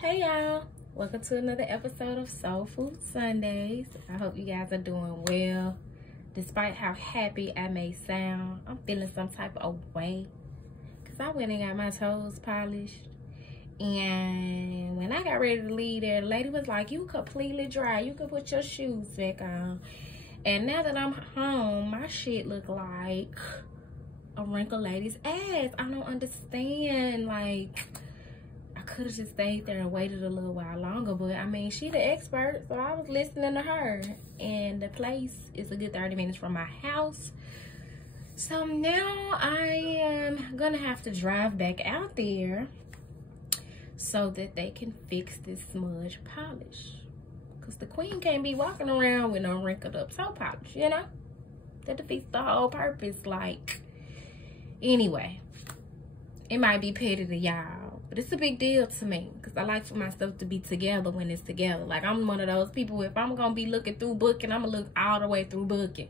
Hey y'all, welcome to another episode of Soul Food Sundays. I hope you guys are doing well. Despite how happy I may sound, I'm feeling some type of way because I went and got my toes polished, and when I got ready to leave there, the lady was like, you completely dry, you can put your shoes back on. And now that I'm home, my shit look like a wrinkled lady's ass. I don't understand. Like, I could have just stayed there and waited a little while longer, but I mean, she the expert, so I was listening to her. And the place is a good 30 minutes from my house. So now I am gonna have to drive back out there so that they can fix this smudge polish. Because the queen can't be walking around with no wrinkled up toe polish, you know? That defeats the whole purpose. Like, anyway, it might be petty to y'all, but it's a big deal to me because I like for my stuff to be together when it's together. Like, I'm one of those people, if I'm gonna be looking through booking, I'm gonna look all the way through booking.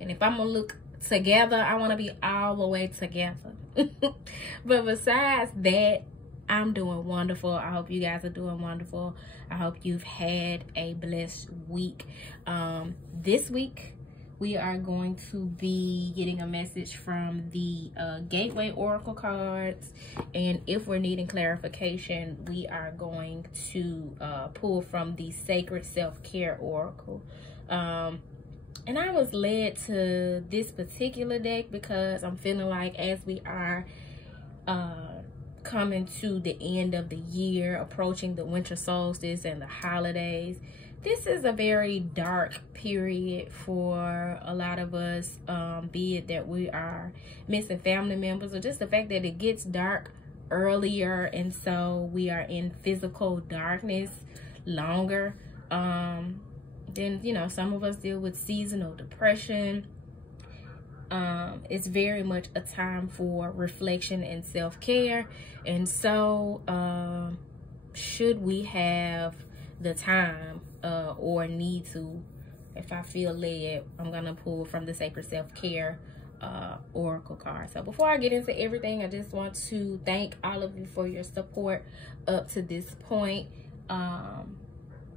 And if I'm gonna look together, I want to be all the way together. But besides that, I'm doing wonderful. I hope you guys are doing wonderful. I hope you've had a blessed week. This week we are going to be getting a message from the Gateway Oracle cards, and if we're needing clarification, we are going to pull from the Sacred Self-Care Oracle. And I was led to this particular deck because I'm feeling like as we are coming to the end of the year, approaching the winter solstice and the holidays, this is a very dark period for a lot of us, be it that we are missing family members or just the fact that it gets dark earlier, and so we are in physical darkness longer. Then, you know, some of us deal with seasonal depression. It's very much a time for reflection and self-care. And so should we have the time or need to, if I feel led, I'm gonna pull from the Sacred Self-Care Oracle card. So before I get into everything, I just want to thank all of you for your support up to this point.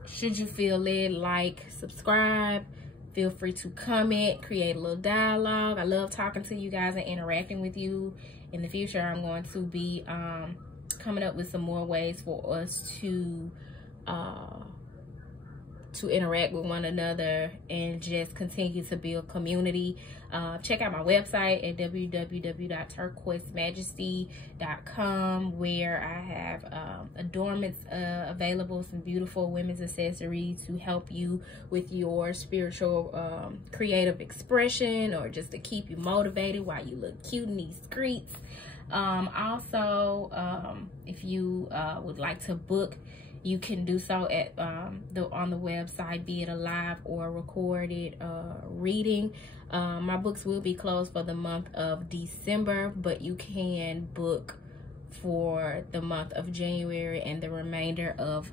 Should you feel led, like, subscribe, feel free to comment, create a little dialogue. I love talking to you guys and interacting with you. In the future, I'm going to be coming up with some more ways for us to interact with one another and just continue to build community. Check out my website at www.turquoisemajesty.com, where I have adornments available, some beautiful women's accessories to help you with your spiritual creative expression, or just to keep you motivated while you look cute in these streets. Also, if you would like to book, you can do so at on the website, be it a live or recorded reading. My books will be closed for the month of December, but you can book for the month of January and the remainder of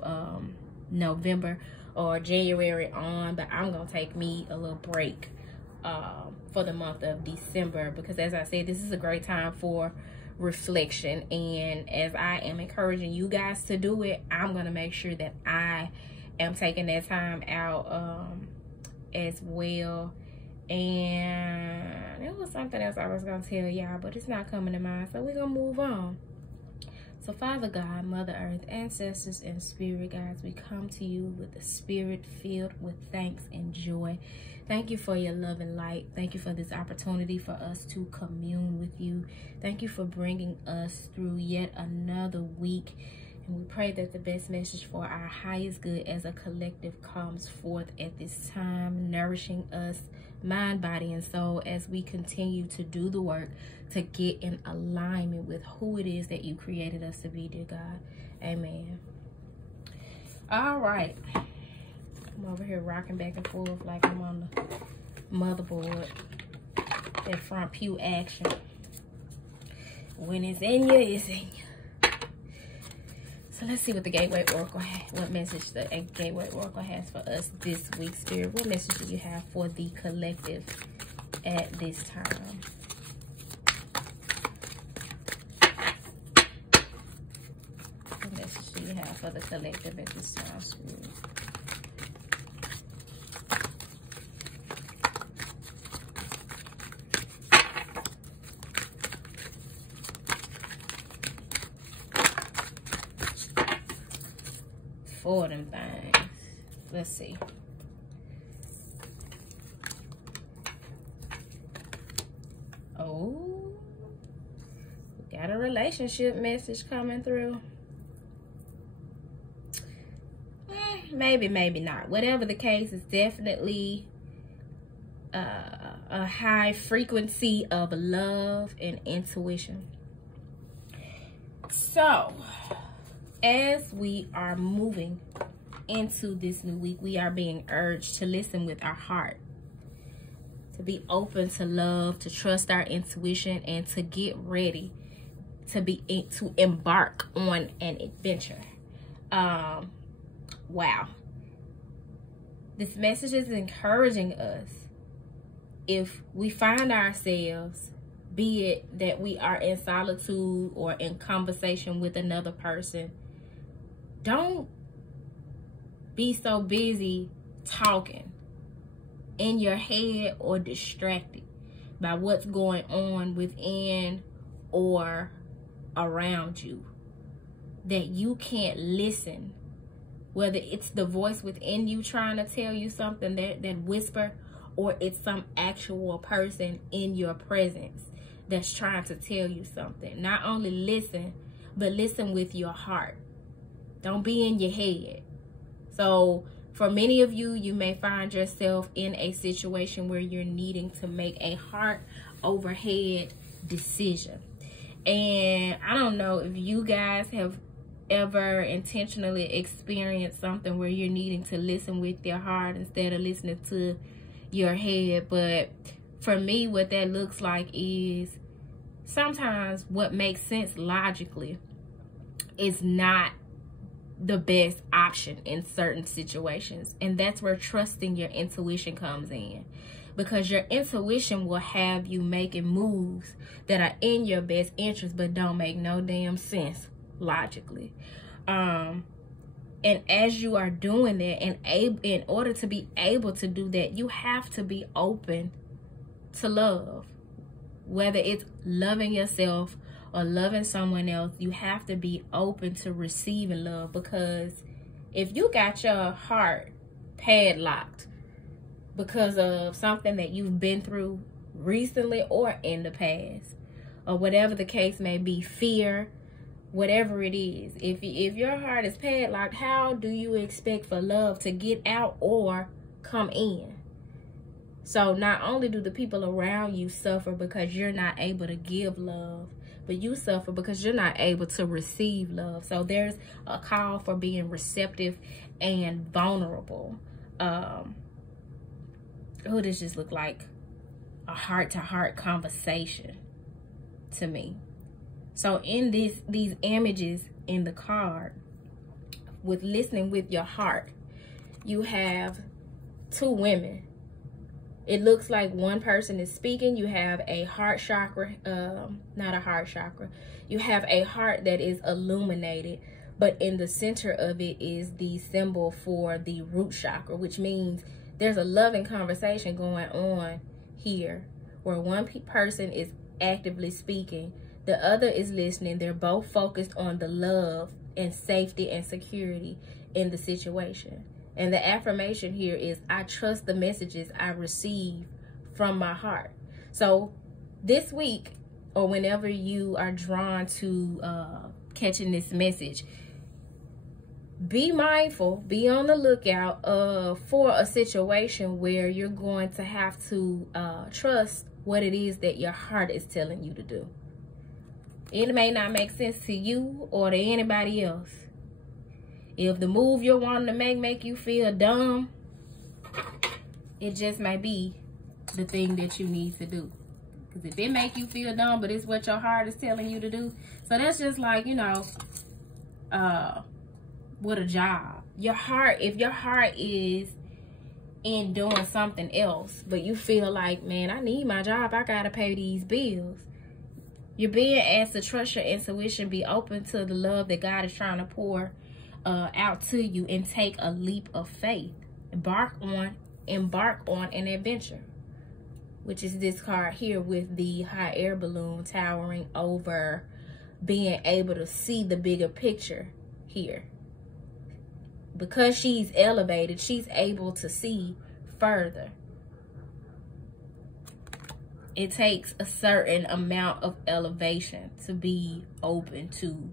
November or January on. But I'm gonna take me a little break for the month of December because, as I said, this is a great time for reflection, and as I am encouraging you guys to do it, I'm gonna make sure that I am taking that time out as well. And it was something else I was gonna tell y'all, but it's not coming to mind, so we're gonna move on. So Father God, Mother Earth, ancestors, and spirit guides, we come to you with a spirit filled with thanks and joy. Thank you for your love and light. Thank you for this opportunity for us to commune with you. Thank you for bringing us through yet another week. And we pray that the best message for our highest good as a collective comes forth at this time, nourishing us, mind, body, and soul, as we continue to do the work to get in alignment with who it is that you created us to be, dear God. Amen. All right. I'm over here rocking back and forth like I'm on the motherboard. That front pew action. When it's in you, it's in you. So let's see what the Gateway Oracle has, what message the Gateway Oracle has for us this week, Spirit. What message do you have for the collective at this time? What message do you have for the collective at this time, Spirit? For them things. Let's see. Oh, we got a relationship message coming through. Maybe, maybe not. Whatever the case, it's definitely a high frequency of love and intuition. So, as we are moving into this new week, we are being urged to listen with our heart, to be open to love, to trust our intuition, and to get ready to embark on an adventure. Wow. This message is encouraging us. If we find ourselves, be it that we are in solitude or in conversation with another person, don't be so busy talking in your head or distracted by what's going on within or around you that you can't listen, whether it's the voice within you trying to tell you something, that whisper, or it's some actual person in your presence that's trying to tell you something. Not only listen, but listen with your heart. Don't be in your head. So for many of you, you may find yourself in a situation where you're needing to make a heart over head decision. And I don't know if you guys have ever intentionally experienced something where you're needing to listen with your heart instead of listening to your head. But for me, what that looks like is sometimes what makes sense logically is not the best option in certain situations. And that's where trusting your intuition comes in, because your intuition will have you making moves that are in your best interest but don't make no damn sense logically. And as you are doing that, and in order to be able to do that, you have to be open to love. Whether it's loving yourself or loving someone else, you have to be open to receiving love. Because if you got your heart padlocked because of something that you've been through recently or in the past, or whatever the case may be, fear, whatever it is, if your heart is padlocked, how do you expect for love to get out or come in? So not only do the people around you suffer because you're not able to give love, but you suffer because you're not able to receive love. So there's a call for being receptive and vulnerable. This just look like a heart-to-heart conversation to me. So in these images in the card, with listening with your heart, you have two women. It looks like one person is speaking. You have a heart chakra, not a heart chakra. You have a heart that is illuminated, but in the center of it is the symbol for the root chakra, which means there's a loving conversation going on here where one person is actively speaking, the other is listening. They're both focused on the love and safety and security in the situation. And the affirmation here is, I trust the messages I receive from my heart. So this week, or whenever you are drawn to catching this message, be mindful, be on the lookout for a situation where you're going to have to trust what it is that your heart is telling you to do. It may not make sense to you or to anybody else. If the move you're wanting to make you feel dumb, it just might be the thing that you need to do. Because if it make you feel dumb, but it's what your heart is telling you to do. So that's just like, you know, with a job. Your heart, if your heart is in doing something else, but you feel like, man, I need my job, I gotta pay these bills. You're being asked to trust your intuition, be open to the love that God is trying to pour out to you and take a leap of faith. Embark on an adventure, which is this card here with the hot air balloon towering over, being able to see the bigger picture here. Because she's elevated, she's able to see further. It takes a certain amount of elevation to be open to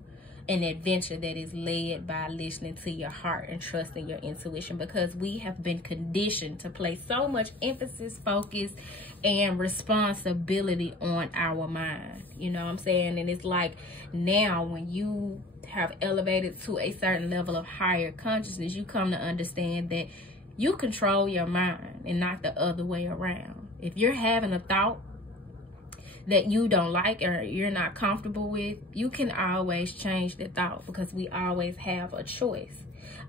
an adventure that is led by listening to your heart and trusting your intuition, because we have been conditioned to place so much emphasis, focus, and responsibility on our mind. You know what I'm saying? And it's like, now when you have elevated to a certain level of higher consciousness, you come to understand that you control your mind and not the other way around. If you're having a thought that you don't like or you're not comfortable with, you can always change the thought, because we always have a choice.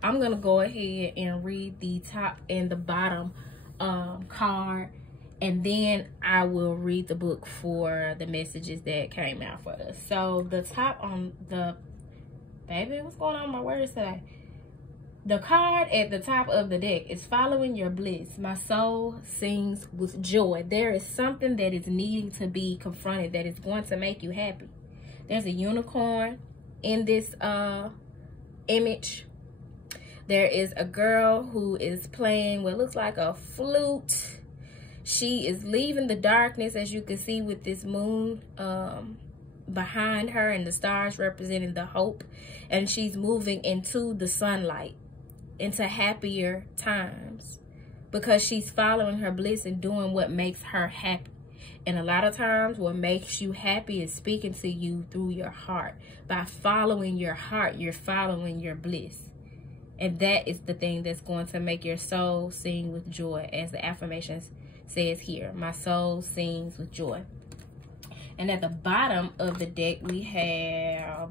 I'm gonna go ahead and read the top and the bottom card, and then I will read the book for the messages that came out for us. So the top on the, baby, what's going on with my words today? The card at the top of the deck is following your bliss. My soul sings with joy. There is something that is needing to be confronted that is going to make you happy. There's a unicorn in this image. There is a girl who is playing what looks like a flute. She is leaving the darkness, as you can see, with this moon behind her and the stars representing the hope. And she's moving into the sunlight, into happier times, because she's following her bliss and doing what makes her happy. And a lot of times what makes you happy is speaking to you through your heart. By following your heart, you're following your bliss. And that is the thing that's going to make your soul sing with joy, as the affirmations says here. My soul sings with joy. And at the bottom of the deck, we have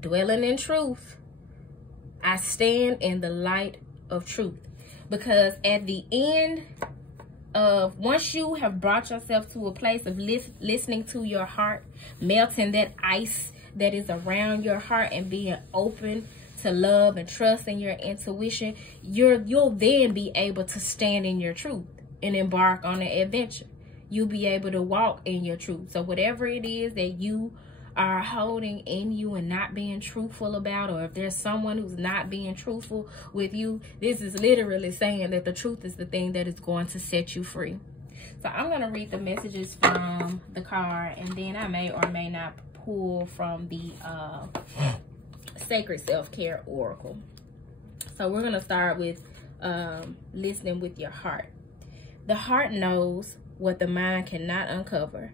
dwelling in truth. I stand in the light of truth. Because at the end of, once you have brought yourself to a place of listening to your heart, melting that ice that is around your heart and being open to love and trust in your intuition, you'll then be able to stand in your truth and embark on an adventure. You'll be able to walk in your truth. So whatever it is that you are holding in you and not being truthful about, or if there's someone who's not being truthful with you, this is literally saying that the truth is the thing that is going to set you free. So I'm going to read the messages from the card, and then I may or may not pull from the Sacred Self-Care Oracle. So we're going to start with listening with your heart. The heart knows what the mind cannot uncover.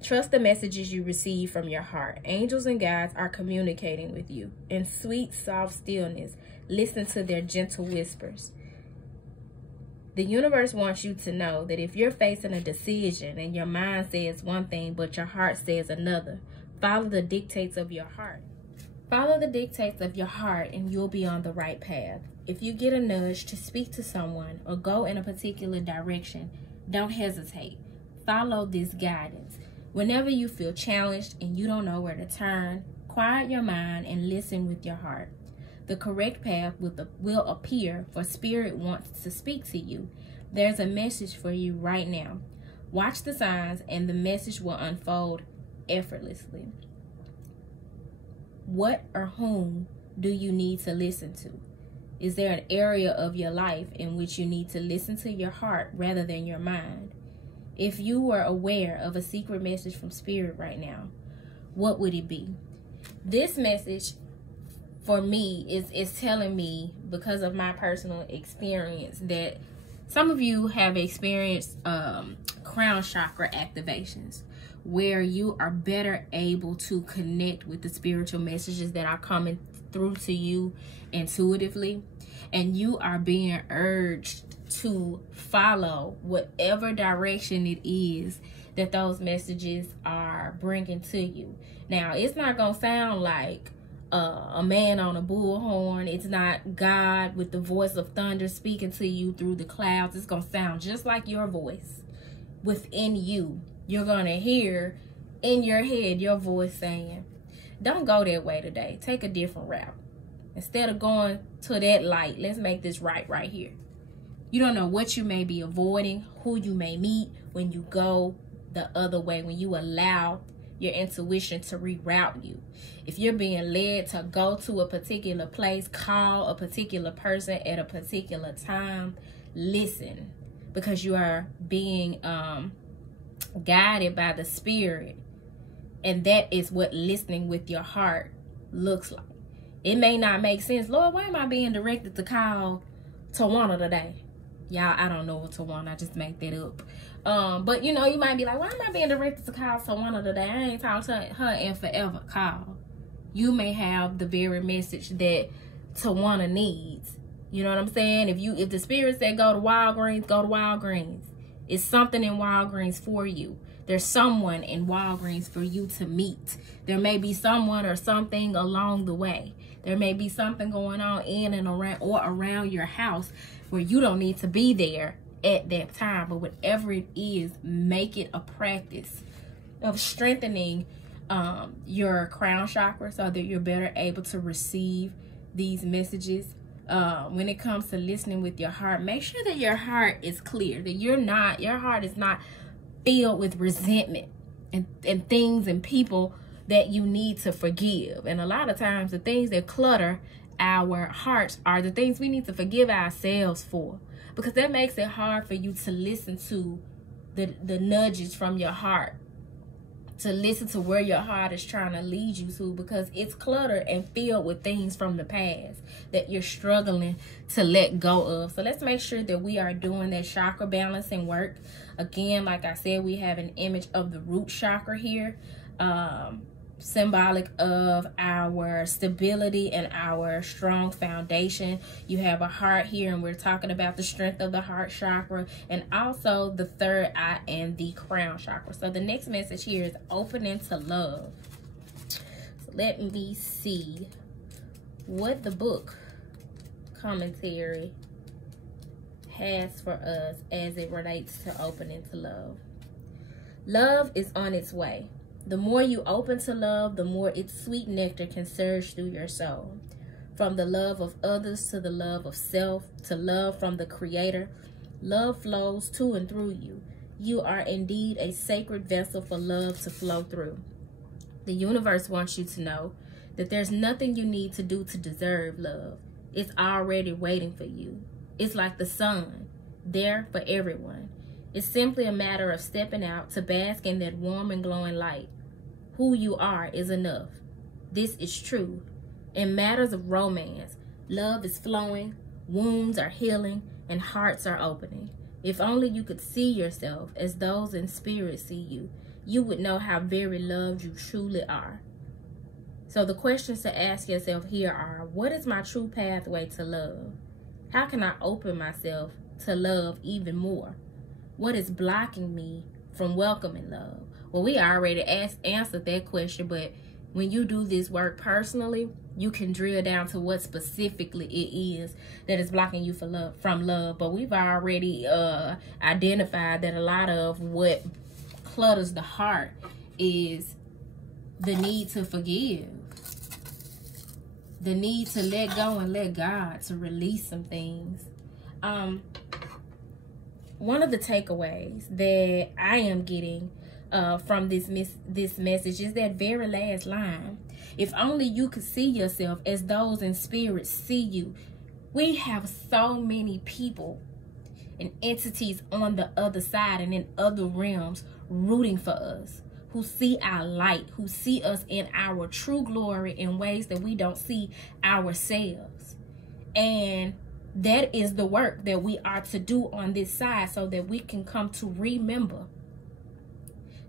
Trust the messages you receive from your heart. Angels and guides are communicating with you. In sweet, soft stillness, listen to their gentle whispers. The universe wants you to know that if you're facing a decision and your mind says one thing but your heart says another, follow the dictates of your heart. Follow the dictates of your heart and you'll be on the right path. If you get a nudge to speak to someone or go in a particular direction, don't hesitate. Follow this guidance. Whenever you feel challenged and you don't know where to turn, quiet your mind and listen with your heart. The correct path will appear, for Spirit wants to speak to you. There's a message for you right now. Watch the signs and the message will unfold effortlessly. What or whom do you need to listen to? Is there an area of your life in which you need to listen to your heart rather than your mind? If you were aware of a secret message from Spirit right now, what would it be? This message for me is telling me, because of my personal experience, that some of you have experienced crown chakra activations, where you are better able to connect with the spiritual messages that are coming through to you intuitively, and you are being urged to follow whatever direction it is that those messages are bringing to you. Now, it's not going to sound like a man on a bullhorn. It's not God with the voice of thunder speaking to you through the clouds. It's going to sound just like your voice within you. You're going to hear in your head your voice saying, Don't go that way today. Take a different route. Instead of going to that light, let's make this right here. You don't know what you may be avoiding, who you may meet when you go the other way, when you allow your intuition to reroute you. If you're being led to go to a particular place, call a particular person at a particular time, listen, because you are being guided by the Spirit. And that is what listening with your heart looks like. It may not make sense. Lord, why am I being directed to call Tawana today? Y'all, I don't know what Tawana. I just made that up. But, you know, you might be like, why am I being directed to call Tawana today? I ain't talked to her in forever. Call. You may have the very message that Tawana needs. You know what I'm saying? If the Spirit said go to Walgreens, go to Walgreens. It's something in Walgreens for you. There's someone in Walgreens for you to meet. There may be someone or something along the way. There may be something going on in and around or around your house where you don't need to be there at that time. But whatever it is, make it a practice of strengthening your crown chakra so that you're better able to receive these messages. When it comes to listening with your heart, make sure that your heart is clear, that your heart is not filled with resentment and things and people that you need to forgive. And a lot of times the things that clutter our hearts are the things we need to forgive ourselves for, because that makes it hard for you to listen to the nudges from your heart, to listen to where your heart is trying to lead you to, because it's cluttered and filled with things from the past that you're struggling to let go of. So let's make sure that we are doing that chakra balancing work. Again, like I said, we have an image of the root chakra here, symbolic of our stability and our strong foundation. You have a heart here, and we're talking about the strength of the heart chakra, and also the third eye and the crown chakra. So the next message here is opening to love. So let me see what the book commentary has for us as it relates to opening to love. Love is on its way. The more you open to love, the more its sweet nectar can surge through your soul. From the love of others to the love of self, to love from the Creator, love flows to and through you. You are indeed a sacred vessel for love to flow through. The universe wants you to know that there's nothing you need to do to deserve love. It's already waiting for you. It's like the sun, there for everyone. It's simply a matter of stepping out to bask in that warm and glowing light. Who you are is enough. This is true. In matters of romance, love is flowing, wounds are healing, and hearts are opening. If only you could see yourself as those in spirit see you, you would know how very loved you truly are. So the questions to ask yourself here are, what is my true pathway to love? How can I open myself to love even more? What is blocking me from welcoming love? Well, we already answered that question, but when you do this work personally, you can drill down to what specifically it is that is blocking you from love. But we've already identified that a lot of what clutters the heart is the need to forgive, the need to let go and let God, to release some things. One of the takeaways that I am getting from this message is that very last line. If only you could see yourself as those in spirit see you. We have so many people and entities on the other side and in other realms rooting for us, who see our light, who see us in our true glory in ways that we don't see ourselves. And that is the work that we are to do on this side, so that we can come to remember,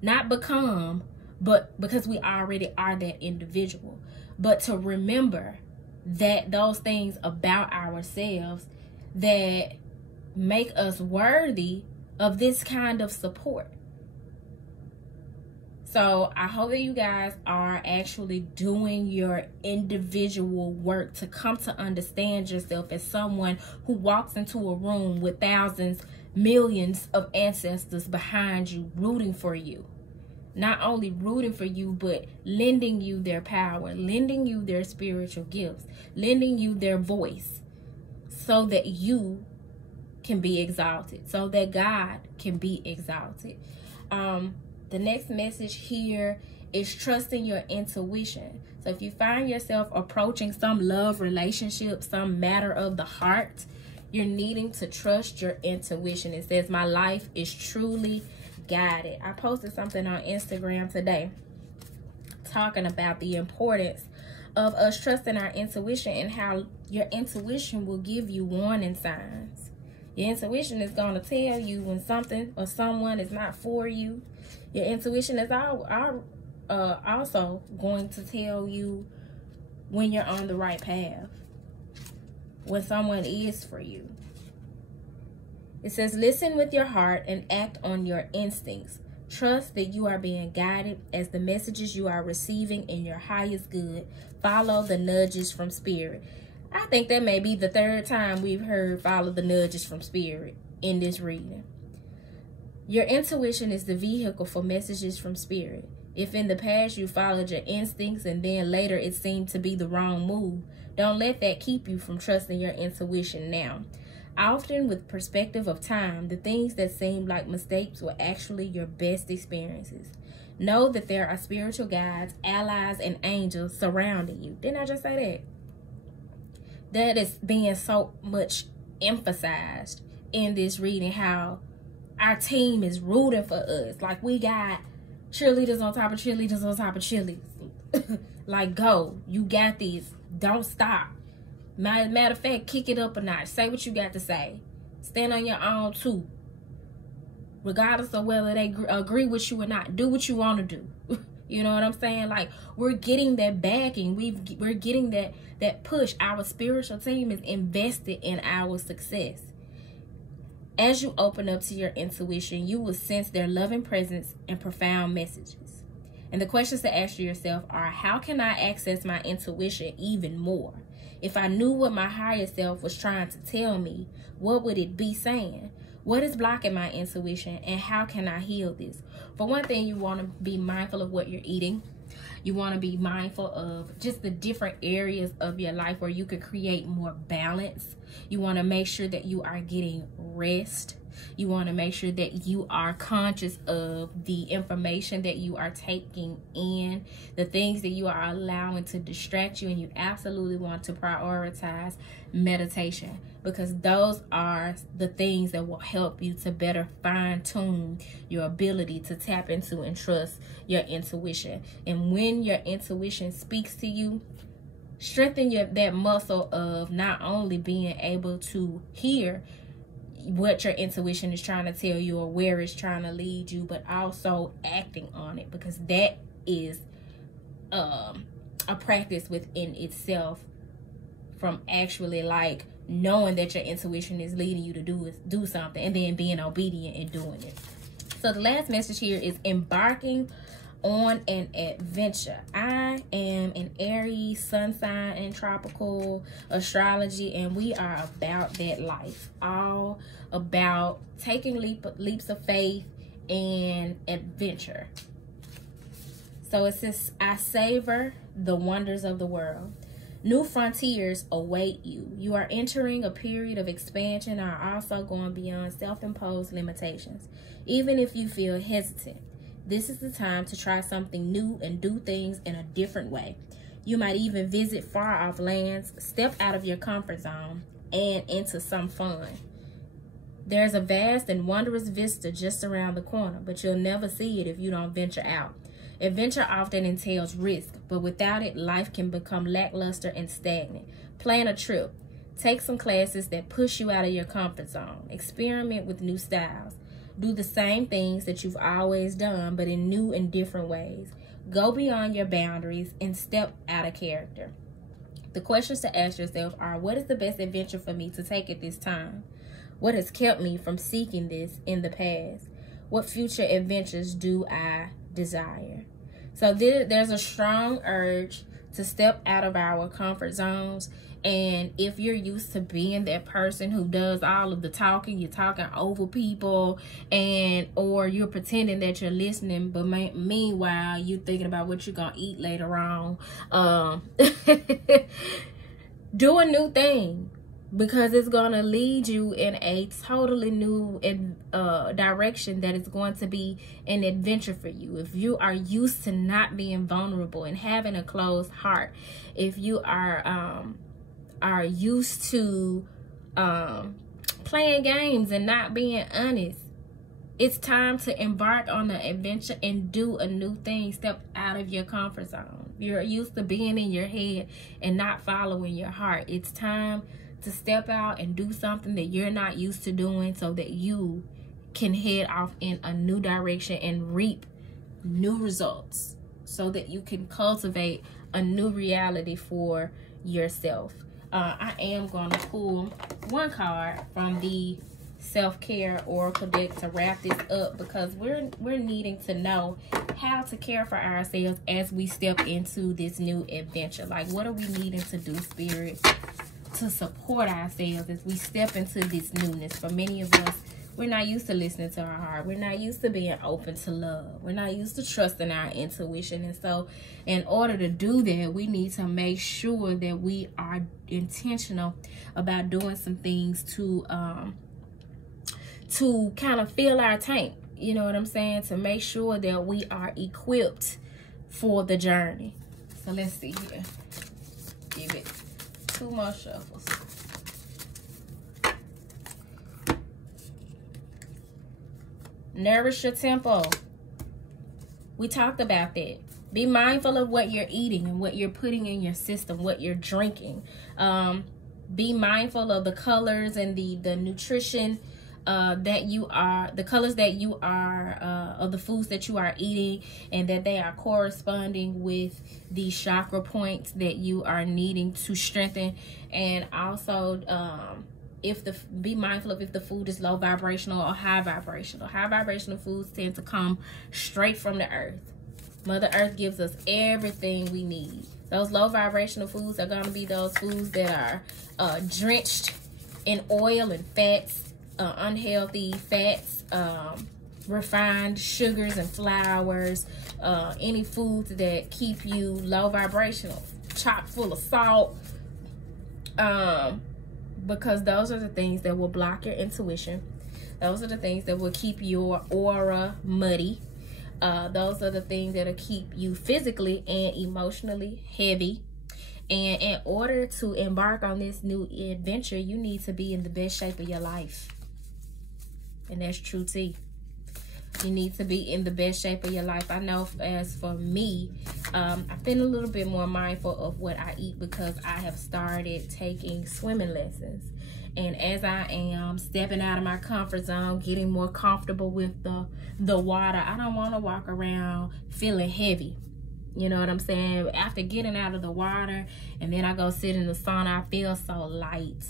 not become, but because we already are that individual, but to remember that those things about ourselves that make us worthy of this kind of support. So I hope that you guys are actually doing your individual work to come to understand yourself as someone who walks into a room with thousands, millions of ancestors behind you, rooting for you. not only rooting for you, but lending you their power, lending you their spiritual gifts, lending you their voice, so that you can be exalted, so that God can be exalted. The next message here is trusting your intuition. So if you find yourself approaching some love relationship, some matter of the heart, you're needing to trust your intuition. It says, my life is truly guided. I posted something on Instagram today talking about the importance of us trusting our intuition and how your intuition will give you warning signs. Your intuition is going to tell you when something or someone is not for you. Your intuition is also going to tell you when you're on the right path, when someone is for you. It says, listen with your heart and act on your instincts. Trust that you are being guided as the messages you are receiving in your highest good. Follow the nudges from spirit. I think that may be the third time we've heard follow the nudges from spirit in this reading. Your intuition is the vehicle for messages from spirit. If in the past you followed your instincts and then later it seemed to be the wrong move, don't let that keep you from trusting your intuition now. Often with perspective of time, the things that seem like mistakes were actually your best experiences. Know that there are spiritual guides, allies, and angels surrounding you. Didn't I just say that? That is being so much emphasized in this reading, how our team is rooting for us. Like, we got cheerleaders on top of cheerleaders on top of cheerleaders. Like, go. You got these. Don't stop. Matter of fact, kick it up a notch. Say what you got to say. Stand on your own, too. Regardless of whether they agree with you or not. Do what you want to do. You know what I'm saying? Like, we're getting that backing. We're getting that push. Our spiritual team is invested in our success. As you open up to your intuition, you will sense their loving presence and profound messages. And the questions to ask yourself are, how can I access my intuition even more? If I knew what my higher self was trying to tell me, what would it be saying? What is blocking my intuition, and how can I heal this? For one thing, you want to be mindful of what you're eating. You want to be mindful of just the different areas of your life where you could create more balance. You want to make sure that you are getting rest. You want to make sure that you are conscious of the information that you are taking in, the things that you are allowing to distract you, and you absolutely want to prioritize meditation, because those are the things that will help you to better fine-tune your ability to tap into and trust your intuition. And when your intuition speaks to you, strengthen that muscle of not only being able to hear what your intuition is trying to tell you or where it's trying to lead you, but also acting on it, because that is a practice within itself, from actually like knowing that your intuition is leading you to do something and then being obedient and doing it. So the last message here is embarking on an adventure. I am an Aries, sun sign, and tropical astrology, and we are about that life, all about taking leaps of faith and adventure. So it says, I savor the wonders of the world. New frontiers await you. You are entering a period of expansion and are also going beyond self-imposed limitations. Even if you feel hesitant, this is the time to try something new and do things in a different way. You might even visit far-off lands, step out of your comfort zone, and into some fun. There's a vast and wondrous vista just around the corner, but you'll never see it if you don't venture out. Adventure often entails risk, but without it, life can become lackluster and stagnant. Plan a trip. Take some classes that push you out of your comfort zone. Experiment with new styles. Do the same things that you've always done, but in new and different ways. Go beyond your boundaries and step out of character. The questions to ask yourself are, what is the best adventure for me to take at this time? What has kept me from seeking this in the past? What future adventures do I desire? So there's a strong urge to step out of our comfort zones And if you're used to being that person who does all of the talking, you're talking over people, or you're pretending that you're listening, but meanwhile you're thinking about what you're gonna eat later on. Do a new thing, because it's going to lead you in a totally new direction that is going to be an adventure for you. If you are used to not being vulnerable and having a closed heart, if you are used to playing games and not being honest, it's time to embark on an adventure and do a new thing. Step out of your comfort zone. You're used to being in your head and not following your heart. It's time to step out and do something that you're not used to doing, so that you can head off in a new direction and reap new results, so that you can cultivate a new reality for yourself. I am going to pull one card from the self-care oracle deck to wrap this up, because we're needing to know how to care for ourselves as we step into this new adventure. Like, what are we needing to do, Spirit, to support ourselves as we step into this newness? For many of us, we're not used to listening to our heart. We're not used to being open to love. We're not used to trusting our intuition. And so in order to do that, we need to make sure that we are intentional about doing some things to kind of fill our tank. You know what I'm saying? To make sure that we are equipped for the journey. So let's see here. Give it 2 more shuffles. Nourish your temple. We talked about that. Be mindful of what you're eating and what you're putting in your system, what you're drinking. Be mindful of the colors and the nutrition that you are, the colors that you are, of the foods that you are eating, and that they are corresponding with the chakra points that you are needing to strengthen. And also, be mindful of if the food is low vibrational or high vibrational. High vibrational foods tend to come straight from the earth. Mother Earth gives us everything we need. Those low vibrational foods are going to be those foods that are drenched in oil and fats, unhealthy fats, refined sugars and flours, any foods that keep you low vibrational, chock full of salt, because those are the things that will block your intuition. Those are the things that will keep your aura muddy. Those are the things that'll keep you physically and emotionally heavy. And in order to embark on this new adventure, you need to be in the best shape of your life. And that's true tea. You need to be in the best shape of your life. I know as for me, I've been a little bit more mindful of what I eat, because I have started taking swimming lessons. And as I am stepping out of my comfort zone, getting more comfortable with the water, I don't want to walk around feeling heavy. You know what I'm saying? After getting out of the water and then I go sit in the sauna, I feel so light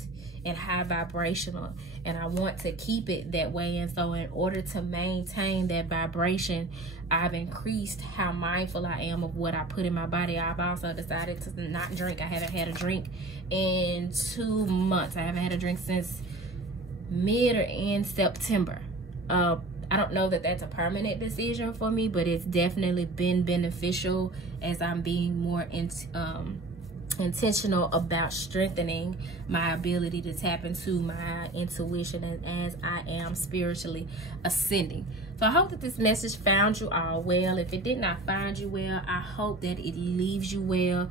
and high vibrational, and I want to keep it that way. And so in order to maintain that vibration, I've increased how mindful I am of what I put in my body. I've also decided to not drink. I haven't had a drink in 2 months. I haven't had a drink since mid or end September. I don't know that that's a permanent decision for me, but it's definitely been beneficial as I'm being more intentional about strengthening my ability to tap into my intuition, and as I am spiritually ascending. So I hope that this message found you all well. If it did not find you well, I hope that it leaves you well.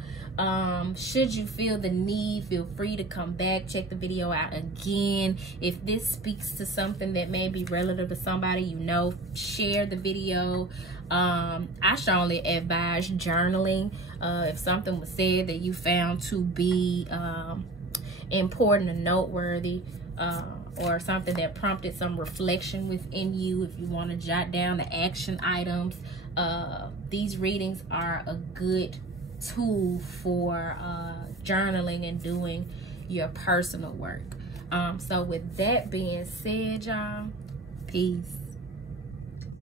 Should you feel the need, feel free to come back, check the video out again. If this speaks to something that may be relative to somebody you know, share the video. I strongly advise journaling. If something was said that you found to be important and noteworthy, or something that prompted some reflection within you, if you want to jot down the action items, these readings are a good tool for journaling and doing your personal work. So with that being said, y'all, peace.